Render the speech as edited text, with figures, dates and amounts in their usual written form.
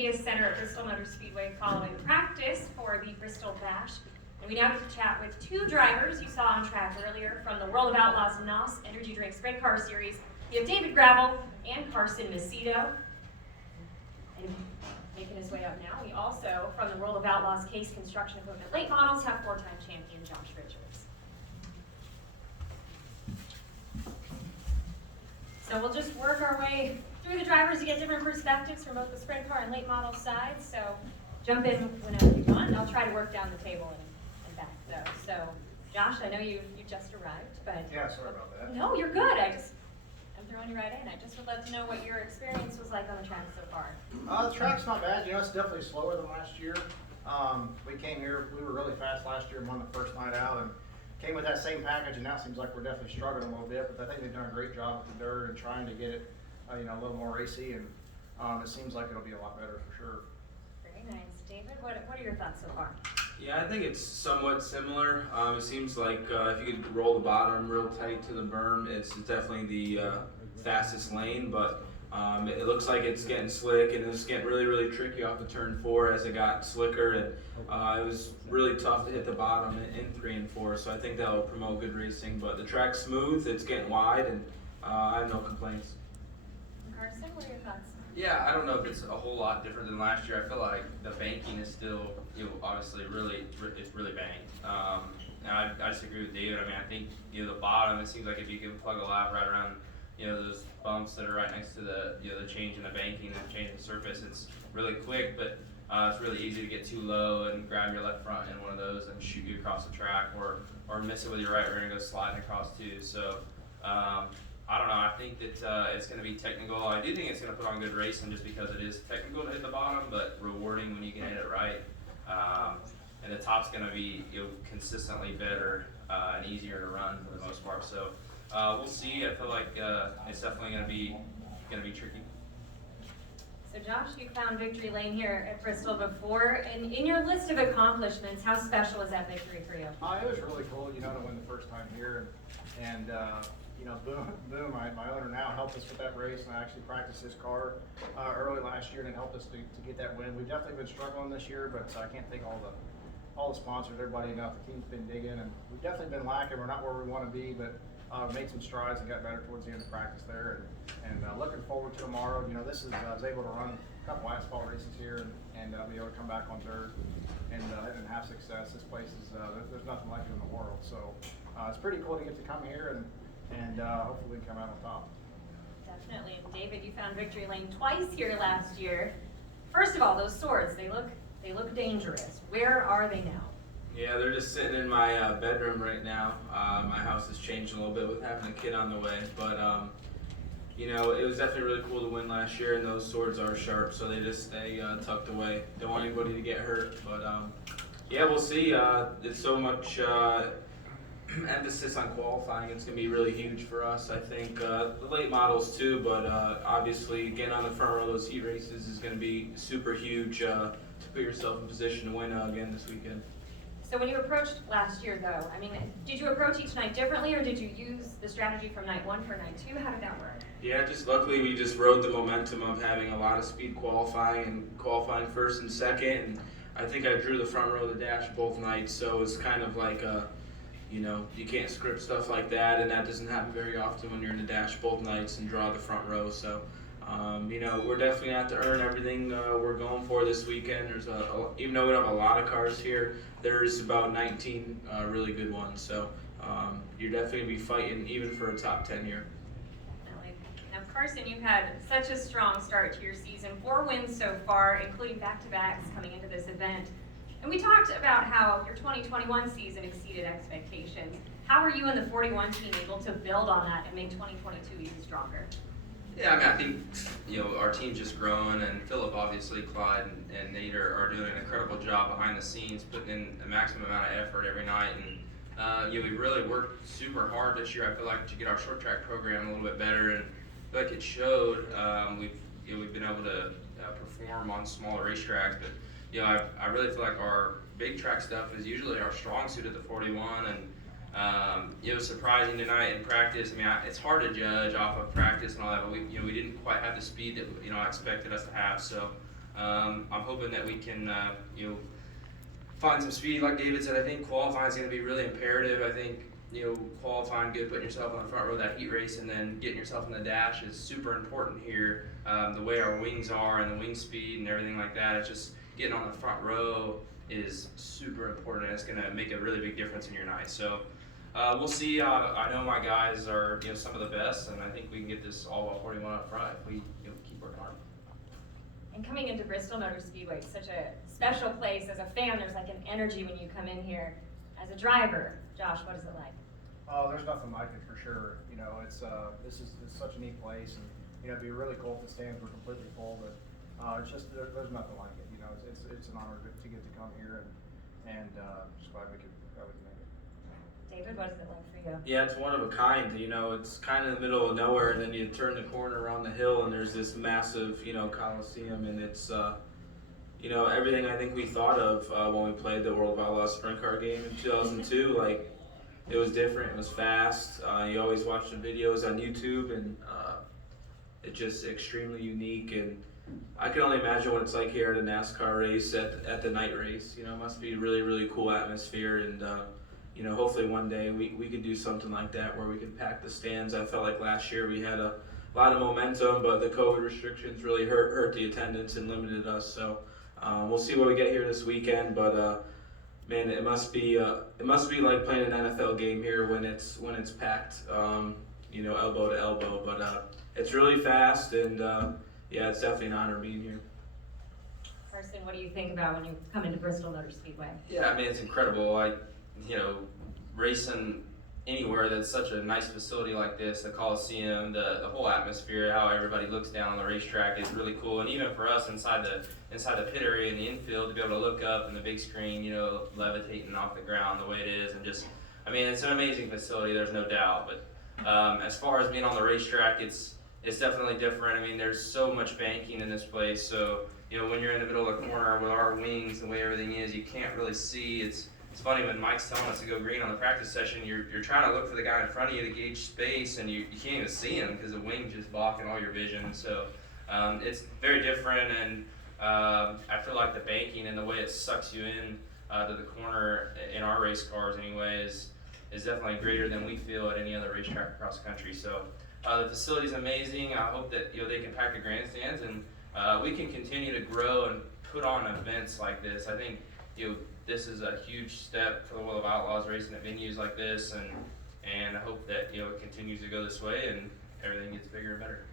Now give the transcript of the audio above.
Media Center at Bristol Motor Speedway following practice for the Bristol Bash. And we now get to chat with two drivers you saw on track earlier from the World of Outlaws NOS Energy Drink Sprint Car Series. We have David Gravel and Carson Macedo. And making his way up now, we also, from the World of Outlaws Case Construction Equipment Late Models, have four-time champion Josh Richards. So we'll just work our way through the drivers to get different perspectives from both the sprint car and late model sides. So jump in whenever you want. I'll try to work down the table and back though. So Josh, I know you just arrived, but yeah, sorry about that. No, you're good. I'm throwing you right in. I just would love to know what your experience was like on the track so far. The track's not bad. You know, it's definitely slower than last year. We came here, we were really fast last year and won the first night out, and came with that same package, and now it seems like we're definitely struggling a little bit, but I think they've done a great job with the dirt and trying to get it, you know, a little more racy, and it seems like it'll be a lot better for sure. Very nice. David, what are your thoughts so far? Yeah, I think it's somewhat similar. It seems like if you could roll the bottom real tight to the berm, it's definitely the fastest lane, but it looks like it's getting slick, and it's getting really, really tricky off the turn 4 as it got slicker, and it was really tough to hit the bottom in 3 and 4, so I think that'll promote good racing. But the track's smooth, it's getting wide, and I have no complaints. Carson, what are your thoughts? Yeah, I don't know if it's a whole lot different than last year. I feel like the banking is still, obviously it's really banked. And I just agree with David. I mean, I think, the bottom, it seems like if you can plug a lap right around, those bumps that are right next to the, the change in the banking and change in the surface, it's really quick, but it's really easy to get too low and grab your left front in one of those and shoot you across the track, or miss it with your right rear and go sliding across too. So, I don't know. I think that it's going to be technical. I do think it's going to put on good racing just because it is technical to hit the bottom, but rewarding when you can hit it right. And the top's going to be consistently better and easier to run for the most part. So we'll see. I feel like it's definitely going to be tricky. So Josh, you found victory lane here at Bristol before, and in your list of accomplishments, how special is that victory for you? It was really cool, to win the first time here, and Boom, my owner now helped us with that race, and I actually practiced his car early last year, and it helped us to get that win. We've definitely been struggling this year, but I can't thank all the sponsors, everybody enough. The team's been digging, and we've definitely been lacking. We're not where we want to be, but made some strides and got better towards the end of practice there, and looking forward to tomorrow. This is I was able to run a couple asphalt races here, and be able to come back on dirt and have success. This place is there's nothing like it in the world, so it's pretty cool to get to come here and hopefully we can come out on top. Definitely. And David, you found victory lane twice here last year. First of all, those swords, they look dangerous. Where are they now? Yeah, they're just sitting in my bedroom right now. My house has changed a little bit with having a kid on the way, but it was definitely really cool to win last year, and those swords are sharp, so they just stay tucked away. Don't want anybody to get hurt, but yeah, we'll see. It's so much emphasis on qualifying. It's going to be really huge for us. I think the late models too, but obviously getting on the front row of those heat races is going to be super huge to put yourself in position to win again this weekend. So when you approached last year though, did you approach each night differently, or did you use the strategy from night 1 for night 2? How did that work? Yeah, just luckily we just rode the momentum of having a lot of speed qualifying and qualifying first and second, and I think I drew the front row of the dash both nights, so it's kind of like you can't script stuff like that, and that doesn't happen very often when you're in the dash both nights and draw the front row. So, we're definitely going to have to earn everything we're going for this weekend. There's even though we don't have a lot of cars here, there's about 19 really good ones. So, you're definitely going to be fighting even for a top 10 here. Now, Carson, you've had such a strong start to your season. 4 wins so far, including back-to-backs coming into this event. And we talked about how your 2021 season exceeded expectations. How were you and the 41 team able to build on that and make 2022 even stronger? Yeah, I think our team's just growing, and Philip, obviously, Clyde and Nate are doing an incredible job behind the scenes, putting in the maximum amount of effort every night. And we really worked super hard this year, I feel like, to get our short track program a little bit better, and I feel like it showed. We've been able to perform on smaller racetracks, but I really feel like our big track stuff is usually our strong suit at the 41, and it was surprising tonight in practice. It's hard to judge off of practice and all that, but we didn't quite have the speed that I expected us to have. So I'm hoping that we can, find some speed. Like David said, I think qualifying is going to be really imperative. I think, qualifying good, putting yourself on the front row of that heat race, and then getting yourself in the dash is super important here. The way our wings are and the wing speed and everything like that, it's just getting on the front row is super important, and it's going to make a really big difference in your night. So we'll see. I know my guys are some of the best, and I think we can get this all 41 up front if we keep working hard. And coming into Bristol Motor Speedway, such a special place. As a fan, there's like an energy when you come in here. As a driver, Josh, what is it like? Oh, there's nothing like it for sure. It's it's such a neat place, and it'd be really cool if the stands were completely full, but it's just there's nothing like it. It's an honor to get to come here, and just glad we could make it. David, what is it like for you? Yeah, it's one of a kind. It's kind of in the middle of nowhere, and then you turn the corner around the hill, and there's this massive, coliseum, and it's, everything I think we thought of when we played the World of Outlaws Sprint Car game in 2002. Like, it was different. It was fast. You always watch the videos on YouTube, and it's just extremely unique. And I can only imagine what it's like here at a NASCAR race, at the night race. It must be a really, really cool atmosphere, and hopefully one day we could do something like that where we can pack the stands. I felt like last year we had a lot of momentum, but the COVID restrictions really hurt the attendance and limited us. So we'll see what we get here this weekend. But man, it must be like playing an NFL game here when it's packed, elbow to elbow. But it's really fast, and yeah, it's definitely an honor being here. Carson, what do you think about when you come into Bristol Motor Speedway? Yeah, I mean, it's incredible. Racing anywhere that's such a nice facility like this, the Coliseum, the whole atmosphere, how everybody looks down on the racetrack is really cool. And even for us inside the pit area in the infield, to be able to look up and the big screen, levitating off the ground the way it is, and just, I mean, it's an amazing facility, there's no doubt. But as far as being on the racetrack, it's definitely different. I mean, there's so much banking in this place, so when you're in the middle of the corner with our wings, the way everything is, you can't really see. It's funny when Mike's telling us to go green on the practice session, you're trying to look for the guy in front of you to gauge space, and you can't even see him because the wing's just blocking all your vision. So it's very different, and I feel like the banking and the way it sucks you in to the corner in our race cars anyway is definitely greater than we feel at any other racetrack across the country. So the facility's amazing. I hope that they can pack the grandstands, and we can continue to grow and put on events like this. I think this is a huge step for the World of Outlaws racing at venues like this, and I hope that it continues to go this way and everything gets bigger and better.